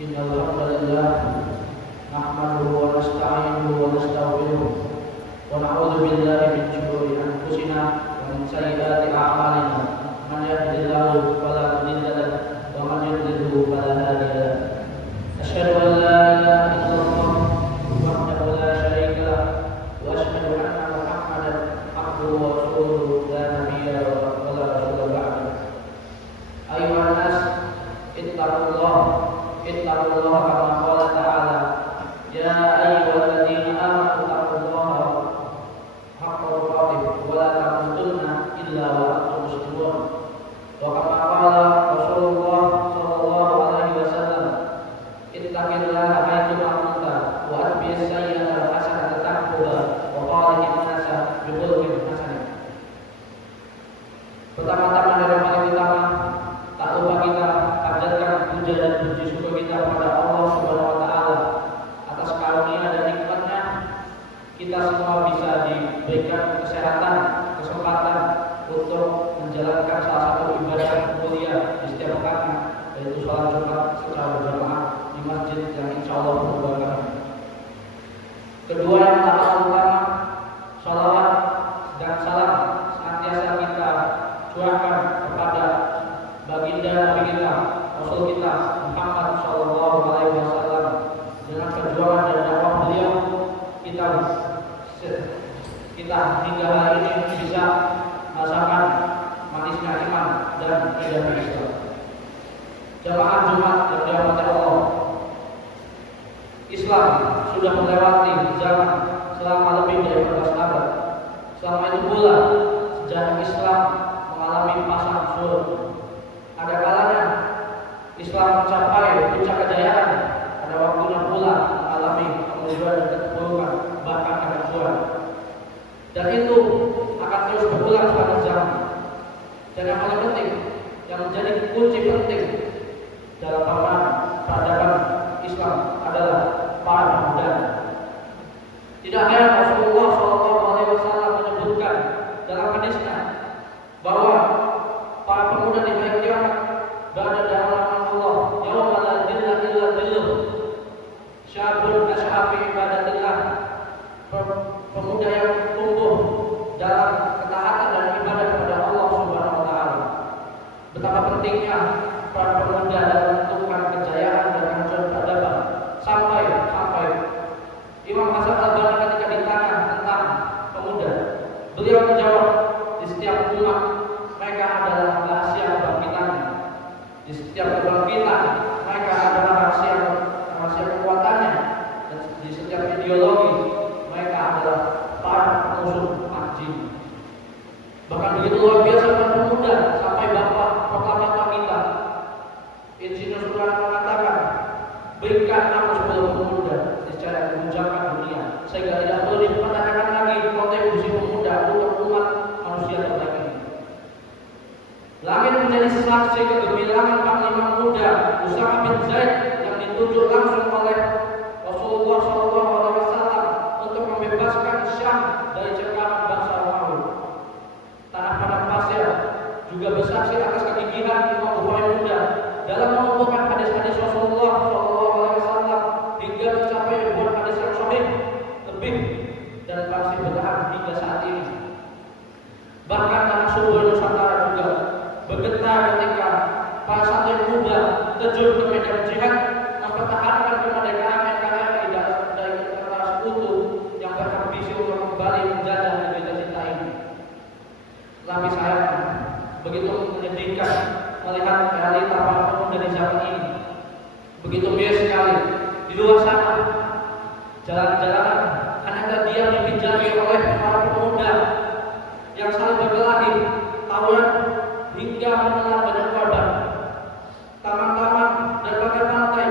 Innal hamdalillah nahmaduhu wa nasta'inuhu wa nastaghfiruh wa na'udzu billahi min shururi anfusina wa min sayyiati a'malina. Man yahdihillahu fala mudilla lahu wa man yudlilhu fala hadiya lahu. Asyhadu an la ilaha illallah wahdahu la syarika lahu wa asyhadu anna Muhammadan abduhu wa rasuluhu la nabiyya wa la rasula ba'dahu. Ayyuhan nas ittaqullah kama qala ta'ala ya ayyuhalladzina amanu taqullaha haqqa tuqatih wa la tamutunna illa wa antum muslimun wa kama qala Rasulullah sallallahu alaihi wasallam ittaqillaha haitsu ma kunta wa atbi'is sayyi'ata hasanatan tamhuha wa qalihin nasa bi khuluqin hasan. Pertama-tama dan yang paling utama, tak lupa kita panjatkan puja dan puji syukur kita kepada Allah Subhanahu wa taala atas karunia dan nikmat-Nya kita semua bisa diberikan kesehatan, kesempatan untuk menjalankan salah satu ibadah mulia di setiap pekan, yaitu sholat Jumat secara berjamaah di masjid yang insyaallah berbarakah. Kedua yang tak kalah utama, shalawat dan salam senantiasa kita curahkan kepada baginda Nabi kita, Rasul kita Muhammad sallallahu alaihi wasallam. Dengan perjuangan dan dakwah beliau kita hingga hari ini bisa merasakan manisnya iman dan indahnya Islam. Jamaah Jumat yang dirahmati Allah, Islam sudah melewati zaman selama lebih dari 14 abad. Selama itu pula sejarah Islam mengalami pasang surut. Ada kalanya Islam mencapai puncak kejayaan, ada waktunya pula mengalami kemunduran dan keburukan, bahkan kehancuran. Dan itu akan terus berulang pada zaman. Dan yang paling penting, yang menjadi kunci penting dalam peradaban Islam adalah para pemuda. Tidak heran Rasulullah SAW menyebutkan dalam hadisnya bahwa para pemuda di hari kiamat berada dalam naungan Allah, yauma la dhilla illa dhilluh. Syabun nasha'a fi ibadatillah, pemuda yang tumbuh dalam ketaatan dan ibadah kepada Allah Subhanahu wa taala. Betapa pentingnya para pemuda dalam menentukan kejayaan dan kehancuran peradaban. Sampai Imam Hasan Al-Banna ketika ditanya tentang pemuda, beliau menjawab, di setiap umat mereka adalah rahasia kebangkitan. Di setiap kebangkitan mereka adalah rahasia kekuatan berikan aku 10 pemuda secara menunjukkan dunia, sehingga tidak perlu dipertanyakan lagi kontribusi pemuda untuk umat manusia terbaik ini. Langit menjadi saksi kegemilangan panglima muda Usama bin Zaid yang ditunjuk langsung oleh Rasulullah SAW untuk membebaskan Syam dari cengkraman bangsa Romawi. Tanah padang pasir juga bersaksi atas kegigihan Imam Bukhari muda dalam mengumpulkan hadis-hadis Rasulullah SAW hingga mencapai ribuan hadis yang sahih lebih dan masih bertahan hingga saat ini. Bahkan tanah subur Nusantara juga bergetar ketika para santri muda terjun ke medan jihad mempertahankan kemerdekaan NKRI dari kata sekutu yang berambisi untuk kembali menjajah negeri tercinta ini. Tapi sayangnya begitu menyedihkan melihat realita para pemuda di zaman ini. Begitu bias sekali di luar sana jalan-jalanan hanya terdiam dipinjami oleh para pemuda yang saling berkelahi, tawuran hingga menelan banyak korban. Taman-taman dan pantai-pantai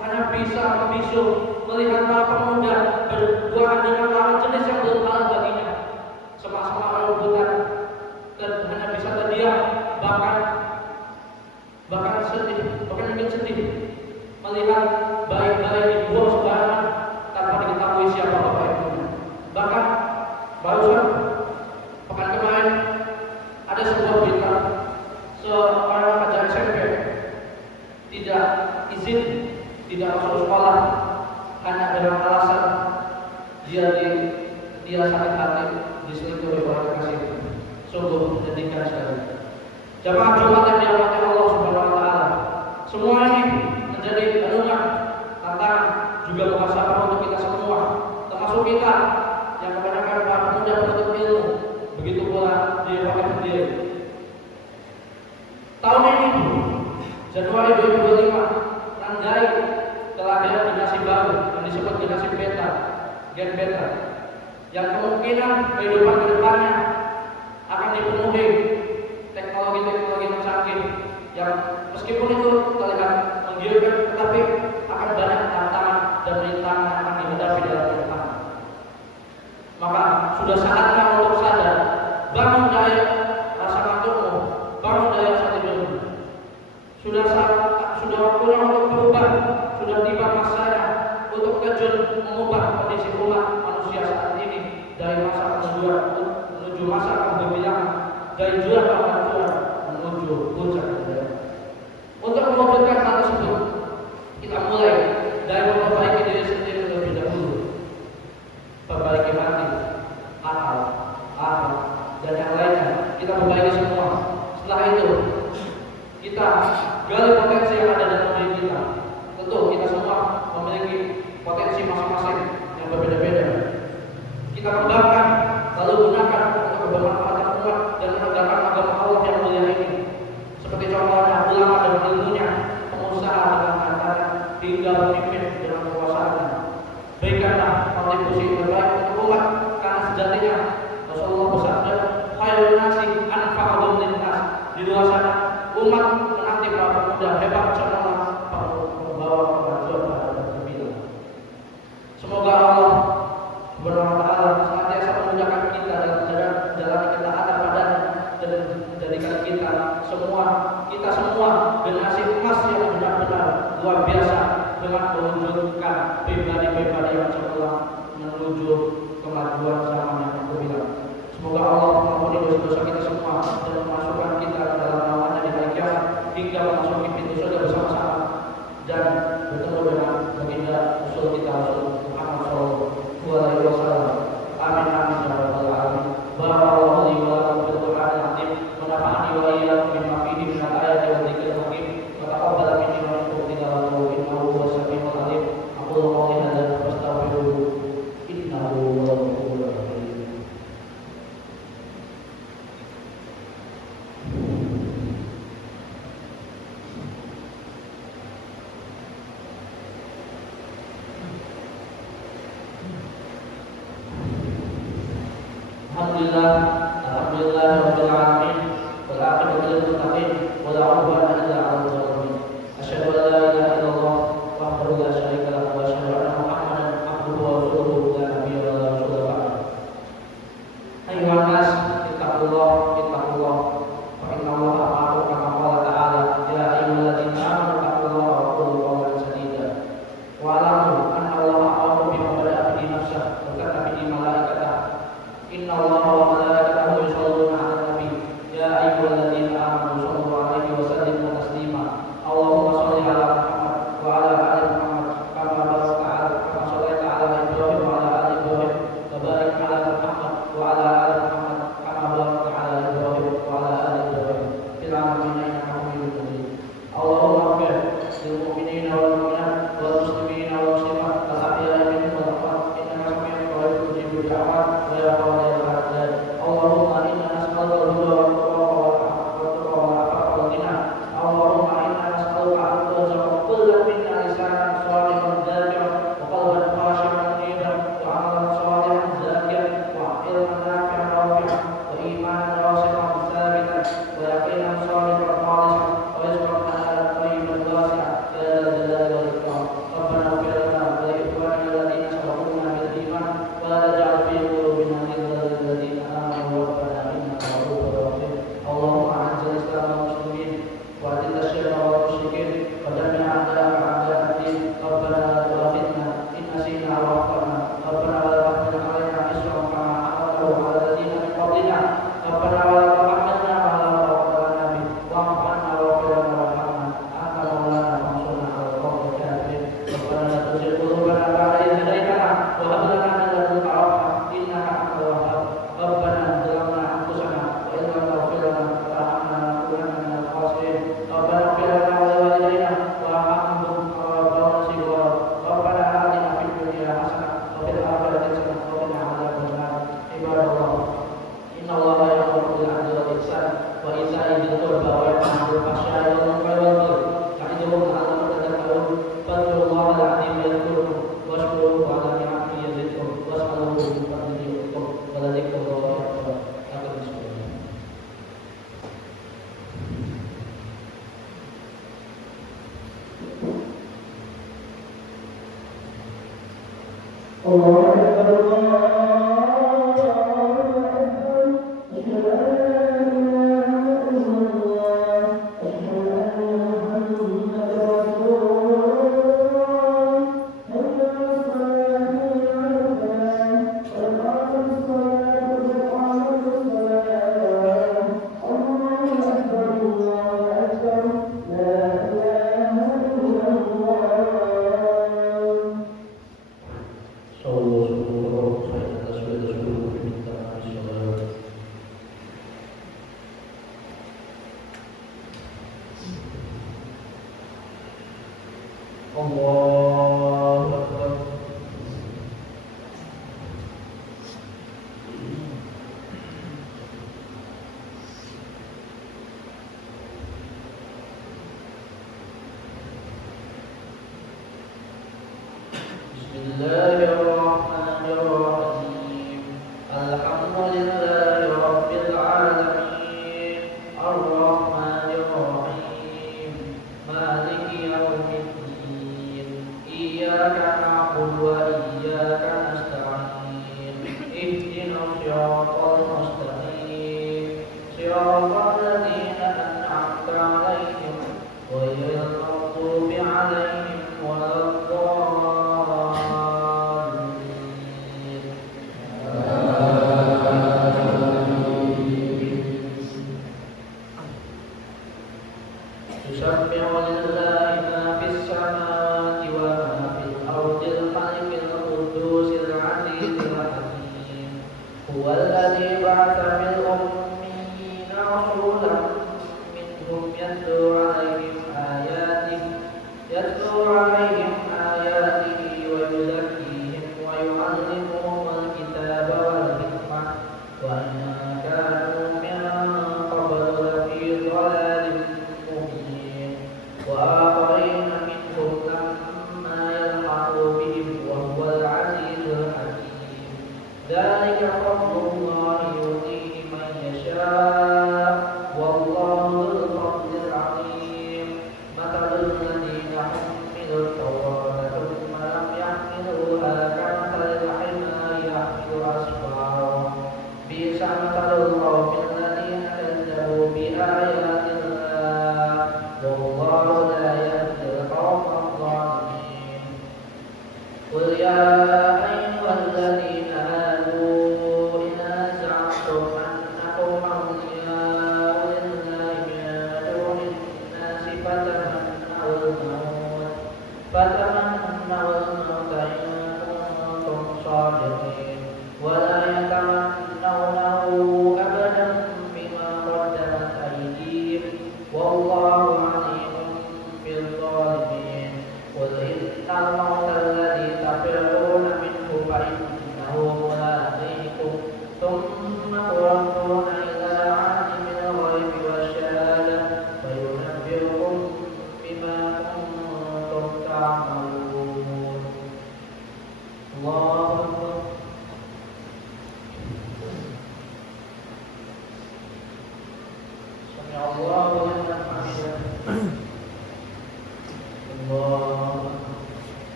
hanya bisa membisu melihat para pemuda berduaan dengan lawan jenis yang belum halal baginya. Semak-semak rebutan dan hanya bisa terdiam, bahkan sedih, bahkan ingin sedih melihat bayi-bayi dibuang sembarangan tanpa diketahui siapa bapak ibunya. Bahkan barusan pekan kemarin ada sebuah berita seorang remaja SMP tidak izin, tidak masuk sekolah hanya dengan alasan dia sakit hati diselingkuhi oleh kekasih. Sungguh menyedihkan sekali. Jamaah Jumat yang dirahmati Allah Subhanahu wa taala. Semua ini menjadi renungan, tantangan, juga muhasabah untuk kita semua, termasuk kita yang kebanyakan para pemuda penuntut ilmu. Begitu pula di wakil sendiri. Tahun ini Januari 2025 menandai kelahiran generasi baru yang disebut generasi beta, gen beta, yang kemungkinan kehidupan kedepannya akan dipenuhi teknologi-teknologi yang canggih yang meskipun itu terlihat menggiurkan, tetapi akan banyak tantangan dan rintangan yang akan dihadapi dalam kehidupan. Maka sudah saatnya untuk sadar, bangun dari rasa ngantukmu, bangun dari rasa tidurmu. Sudah waktunya untuk berubah, sudah tiba masanya untuk terjun mengubah kondisi umat manusia saat ini dari masa kemunduran menuju masa kegemilangan, dari jurang kehancuran menuju puncak kejayaan. Untuk mewujudkan hal tersebut, kita mulai dari memperbaiki diri sendiri terlebih dahulu. Perbaiki hati, akal, dan yang lainnya kita perbaiki semua. Setelah itu kita gali potensi yang ada dalam diri kita. Tentu kita semua memiliki potensi masing-masing yang berbeda-beda. Kita kembangkan lalu gunakan untuk bermanfaat umat dan menegakkan agama Allah yang mulia ini. Seperti contohnya ulama dengan ilmunya, pengusaha dengan hartanya, hingga pemimpin dengan kekuasaannya. Berikanlah kontribusi terbaik untuk umat, karena sejatinya Rasulullah bersabda, khairun nasi anfa'uhum linnas. Di luar sana umat menanti para pemuda hebat cemerlang membawa kemajuan pada kebilang. Semoga Allah Subhanahu wa taala senantiasa memudahkan kita dalam jalan kita ada padanya dan menjadikan kita semua generasi emas yang benar-benar luar biasa dengan mewujudkan pribadi-pribadi yang cemerlang menuju kemajuan zaman yang kebilang. Semoga Allah mengampuni dosa-dosa kita semua dan memasukkan kita ke dalam namanya di hari kiamat hingga memasuki pintu surga bersama-sama dan bertemu dengan baginda Rasul kita Rasul Muhammad SAW. Amin amin ya rabbal alamin. Barakallahu li wa lakum fil Qur'anil azim wa nafa'ani wa iyyakum bima fihi min al-ayati wa dzikril hakim wa taqabbal minni wa minkum tilawatahu innahu huwas samiul alim. Aqulu qawli hadza wa astaghfiruhu innahu huwal ghafurur rahim. Alhamdulillah rabbil alamin wal aqibatu lil muttaqin wa la 'udwana illa 'alal zalimin. Asyhadu an la ilaha illallah wahdahu la syarika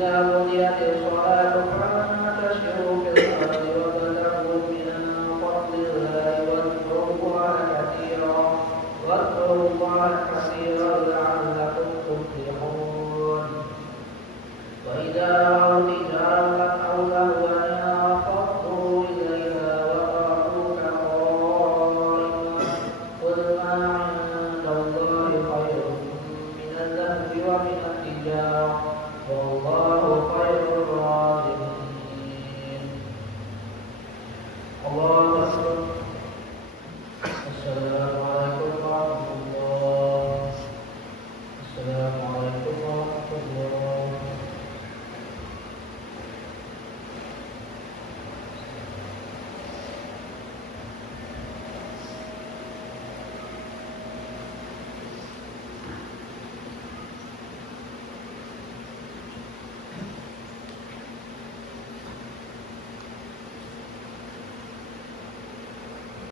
إذا قضيت الصلاة فانتشروا في الأرض وابتغوا من فضل الله واذكروا الله كثيرا